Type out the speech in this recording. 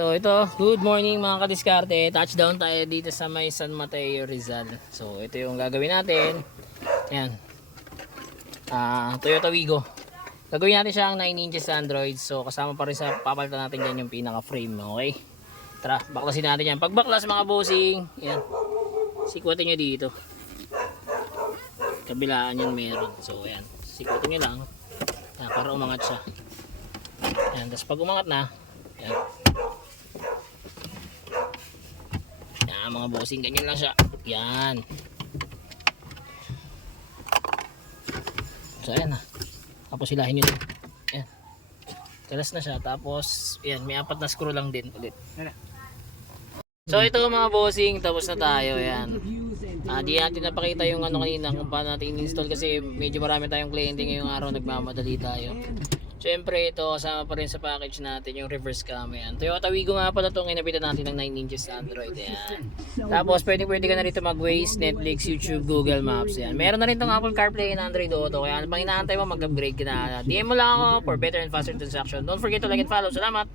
So ito, good morning mga kadiskarte. Touchdown tayo dito sa may San Mateo, Rizal. So ito yung gagawin natin. Ayan. Toyota Wigo. Gagawin natin siyang 9 inches Android. So kasama pa rin sa papalitan natin dyan yung pinaka frame. Okay. Tara, baklasin natin yan. Pag baklas mga bossing, ayan. Sikwatin nyo dito. Kabilaan yan meron. So ayan. Sikwatin nyo lang. Ayan, para umangat siya. Ayan. Tapos pag umangat na, ayan. Mga bossing, ganyan lang siya. Yan. So ayan na. Tapos hilahin nyo din. Ayan. Talas na siya. Tapos ayan, may 4 na screw lang din ulit. So ito mga bossing, tapos na tayo. Ayan. Di natin napakita yung ano kanina kung paano natin in-install kasi medyo marami tayong kliyente ngayong araw, nagmamadali tayo. Siyempre ito kasama pa rin sa package natin yung reverse cam. Yan. Toyota Wigo nga pala itong inabitan natin ng 9 inches Android. Yan. Tapos pwede ka na rito mag-Waze, Netflix, YouTube, Google Maps. Yan. Meron na rin itong Apple CarPlay and Android Auto. Kaya ano pang inaantay mo, mag-upgrade ka na. DM mo lang ako for better and faster transaction. Don't forget to like and follow. Salamat!